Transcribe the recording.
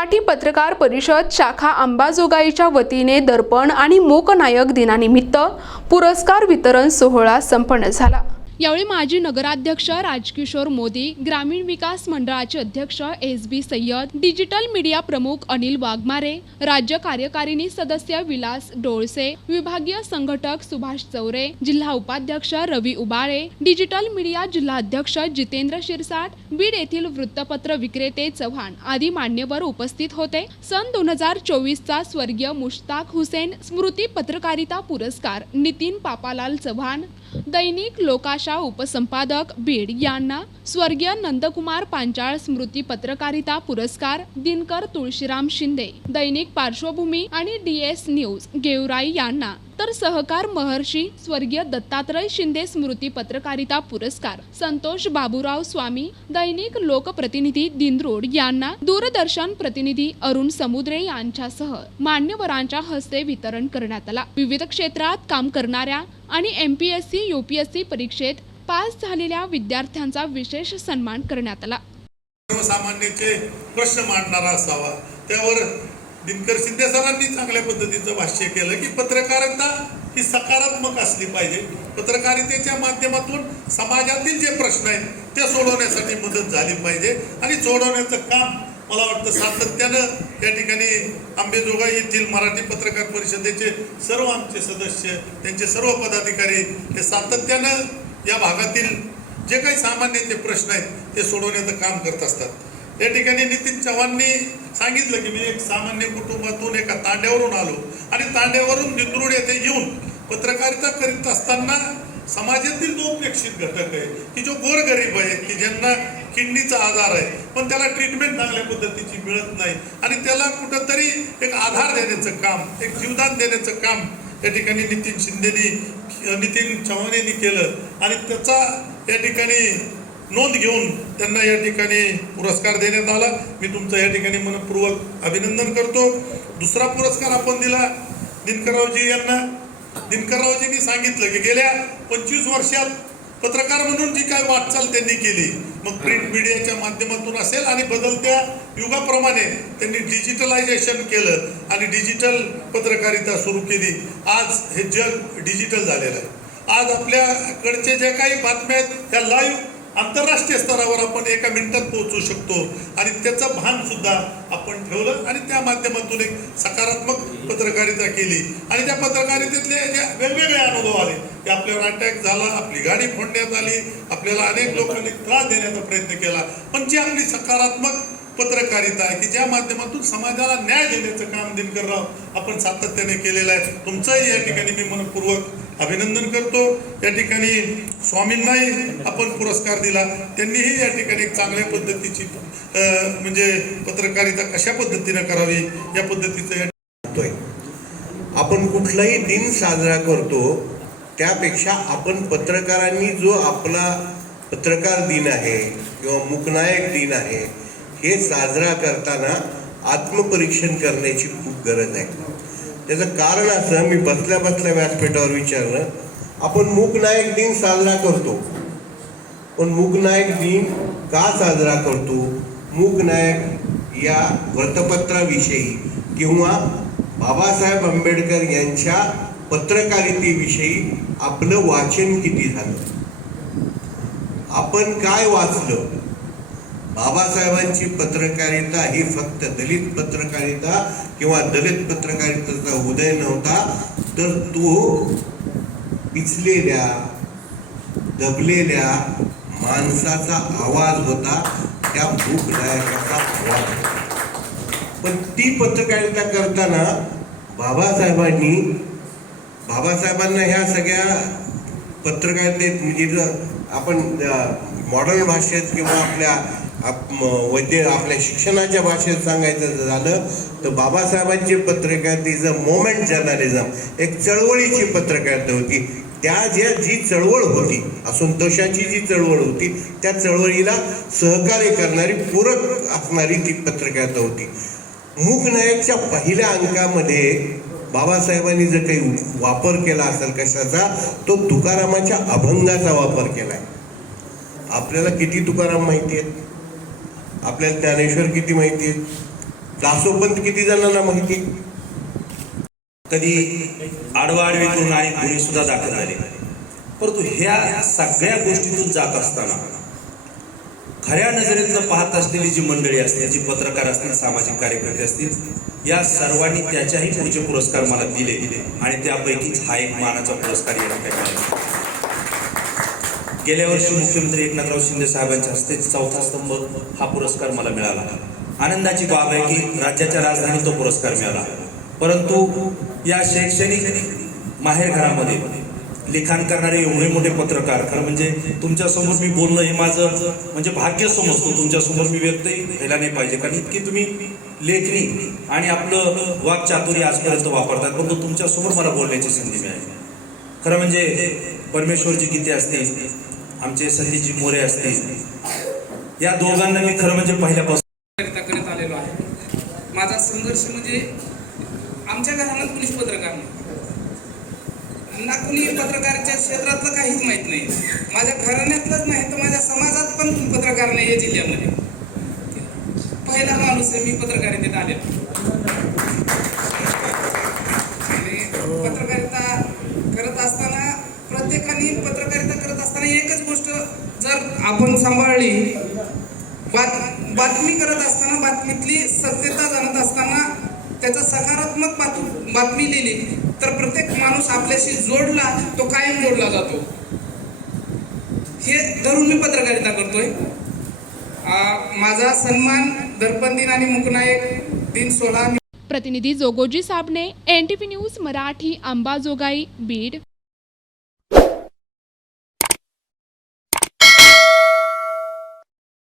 मराठी पत्रकार परिषद शाखा अंबाजोगाईच्या वतीने दर्पण आणि मूकनायक दिनानिमित्त पुरस्कार वितरण सोहळा संपन्न झाला. यावेळी माजी नगराध्यक्ष राजकिशोर मोदी ग्रामीण विकास मंडळाचे अध्यक्ष S B Sayyad digital media प्रमुख अनिल वाघमारे राज्य कार्यकारिणी सदस्य विलास डोळसे विभागीय संघटक सुभाष चौरे जिल्हा उपाध्यक्ष रवी उबाळे डिजिटल मीडिया जिल्हाध्यक्ष जितेंद्र शिरसाट बीड येथील वृत्तपत्र विक्रेते चव्हाण आदी मान्यवर उपस्थित होते. सन दोन हजार चोवीसचा स्वर्गीय मुश्ताक हुसेन स्मृती पत्रकारिता पुरस्कार नितीन पापालाल चव्हाण दैनिक लोकाशा उपसंपादक बीड यांना स्वर्गीय नंदकुमार पांचाळ स्मृती पत्रकारिता पुरस्कार दिनकर तुळशीराम शिंदे दैनिक पार्श्वभूमी आणि डी एस न्यूज गेवराई यांना तर सहकार महर्षी स्वर्गीय दत्तात्रय शिंदे स्मृती पत्रकारिता पुरस्कार संतोष बाबूराव स्वामी दैनिक लोकप्रतिनिधी दिंद्रोड यांना दूरदर्शन प्रतिनिधी अरुण समुद्रे यांच्यासह मान्यवरांच्या हस्ते वितरण करण्यात आला. विविध क्षेत्रात काम करणाऱ्या आणि M P S C U P S C परीक्षेत पास झालेल्या विद्यार्थ्यांचा विशेष सन्मान करण्यात आला. सर्वसामान्याचे प्रश्न मांडणारा असावा. त्यावर दिनकर शिंदे सरांनी चांगल्या पद्धतीचं भाष्य केलं की पत्रकारिता ही सकारात्मक असली पाहिजे. पत्रकारितेच्या माध्यमातून समाजातील जे प्रश्न आहेत ते सोडवण्यासाठी मदत झाली पाहिजे. आणि सोडवण्याचं काम मला वाटतं सातत्यानं त्या ठिकाणी आंबेजोगाई येथील मराठी पत्रकार परिषदेचे सर्व आमचे सदस्य त्यांचे सर्व पदाधिकारी हे सातत्यानं या भागातील जे काही सामान्यांचे प्रश्न आहेत ते सोडवण्याचं काम करत असतात. या ठिकाणी नितीन चव्हाणनी सांगितलं की मी एक सामान्य कुटुंबातून एका तांड्यावरून आलो. आणि तांड्यावरून निंद्रुड येथे येऊन पत्रकारिता करीत असताना समाजातील जो अपेक्षित घटक आहे की जो गोरगरीब आहे की ज्यांना किडनीचा आजार आहे पण त्याला ट्रीटमेंट चांगल्या पद्धतीची मिळत नाही. आणि त्याला कुठंतरी एक आधार देण्याचं काम एक जीवदान देण्याचं काम या ठिकाणी नितीन शिंदेनी नितीन चव्हाण यांनी केलं. आणि त्याचा या ठिकाणी नोंद घेऊन त्यांना या ठिकाणी पुरस्कार देण्यात आला. मी तुमचं या ठिकाणी मनपूर्वक अभिनंदन करतो. दुसरा पुरस्कार आपण दिला दिनकररावजी यांना. दिनकररावजींनी सांगितलं की गेल्या पंचवीस वर्षात पत्रकार म्हणून जी काय वाटचाल त्यांनी केली मग प्रिंट मीडियाच्या माध्यमातून असेल आणि बदलत्या युगाप्रमाणे त्यांनी डिजिटलायझेशन केलं आणि डिजिटल पत्रकारिता सुरू केली. आज हे जग डिजिटल झालेलं आहे. आज आपल्याकडचे जे काही बातम्या आहेत त्या लाईव्ह आंतरराष्ट्रीय स्तरावर आपण एका मिनिटात पोहोचू शकतो. आणि त्याचं भान सुद्धा आपण ठेवलं आणि त्या माध्यमातून एक सकारात्मक पत्रकारिता केली. आणि त्या पत्रकारितेतले जे वेगवेगळे अनुभव आले की आपल्यावर अटॅक झाला आपली गाडी फोडण्यात आली आपल्याला अनेक लोकांनी त्रास देण्याचा प्रयत्न केला. पण जी आपली सकारात्मक पत्रकारिता आहे की ज्या माध्यमातून समाजाला न्याय देण्याचं काम दिनकरराव आपण सातत्याने केलेलं आहे तुमचंही या ठिकाणी मी मनपूर्वक अभिनंदन करतो. या ठिकाणी स्वामींनाही आपण पुरस्कार दिला. त्यांनीही या ठिकाणी एक चांगल्या पद्धतीची म्हणजे पत्रकारिता कशा पद्धतीनं करावी या पद्धतीचं या करतोय आपण कुठलाही दिन साजरा करतो त्यापेक्षा आपण पत्रकारांनी जो आपला पत्रकार दिन आहे किंवा मुकनायक दिन आहे हे साजरा करताना आत्मपरीक्षण करण्याची खूप गरज आहे. त्याचं कारण असं मी बसल्या बसल्या व्यासपीठावर विचारलं आपण मूकनायक दिन साजरा करतो. पण मूकनायक दिन का साजरा करतो? मूकनायक या वृत्तपत्राविषयी किंवा बाबासाहेब आंबेडकर यांच्या पत्रकारितेविषयी आपलं वाचन किती झालं? आपण काय वाचलं? बाबासाहेबांची पत्रकारिता ही फक्त दलित पत्रकारिता किंवा दलित पत्रकारितेचा उदय नव्हता तर तो पिचलेल्या दबलेल्या माणसाचा आवाज होता त्या भूकदायकाचा आवाज होता. पण ती पत्रकारिता करताना बाबासाहेबांनी बाबासाहेबांना ह्या सगळ्या पत्रकारितेत म्हणजे जर आपण मॉडर्न भाषेत किंवा आपल्या आप- वैद्य आपल्या शिक्षणाच्या भाषेत सांगायचं झालं तर बाबासाहेबांची पत्रकारितेचं मोमेंट जर्नलिझम एक चळवळीची पत्रकारिता होती. त्या ज्या जी चळवळ होती असंतोषाची जी चळवळ होती त्या चळवळीला सहकार्य करणारी पूरक असणारी ती पत्रकारिता होती. मूकनायकच्या पहिल्या अंकामध्ये बाबासाहेबांनी जर काही वापर केला असेल कशाचा तो तुकारामाच्या अभंगाचा वापर केला आहे आपल्याला किती तुकाराम माहिती आहेत? आपल्याला ज्ञानेश्वर किती माहिती आहेत? दासोपंत किती जणांना माहिती कधी आडवाडवीतून आणि गुन्हे सुद्धा दाखल झाले. परंतु ह्या सगळ्या गोष्टीतून जात असताना खऱ्या नजरेतनं पाहत असलेली जी मंडळी असतील जी पत्रकार असतील सामाजिक कार्यकर्ते असतील या सर्वांनी त्याच्याही पुढचे पुरस्कार मला दिले आणि त्यापैकीच हा एक मानाचा पुरस्कार या ठिकाणी गेल्या वर्षी मुख्यमंत्री एकनाथराव शिंदे साहेबांच्या हस्ते चौथा स्तंभ हा पुरस्कार मला मिळाला. आनंदाची बाब आहे की राज्याच्या राजधानीत तो पुरस्कार मिळाला. परंतु या शैक्षणिक माहेरघरामध्ये लिखाण करणारे एवढे मोठे पत्रकार खरं म्हणजे तुमच्यासमोर मी बोलणं हे माझं म्हणजे भाग्य समजतो. तुमच्यासमोर मी व्यक्तही व्हायला नाही पाहिजे. कारण इतकी तुम्ही लेखणी आणि आपलं वाक्चातुर्य आजपर्यंत वापरतात. परंतु तुमच्यासमोर मला बोलण्याची संधी मिळाली. खरं म्हणजे परमेश्वरजी गीते असतील आमचे संदीपजी मोरे असतील या दोघांना मी खरं म्हणजे पहिल्यापासून करत आलेलो आहे. माझा संघर्ष म्हणजे आमच्या घराण्यात कुणीच पत्रकार नाही. ना कुणी पत्रकाराच्या क्षेत्रातलं काहीच माहीत नाही. माझ्या घराण्यातलंच नाही तर माझ्या समाजात पण पत्रकार नाही या जिल्ह्यामध्ये? पहिला माणूस आहे मी पत्रकारितेत आलेलो. आपण सांभाळली. बात बातमी करत असताना बातमीतली सत्यता जाणत असताना त्याचा सकारात्मक बातू बातमी लिहिली. तर प्रत्येक माणूस आपल्याशी जोडला तो कायम जोडला जातो. हे धरून मी पत्रकारिता करतोय. माझा सन्मान दर्पण दिन आणि मुकनायक दिन सोळा प्रतिनिधी Jogoji Sabne N T V news Marathi Ambajogai Beed.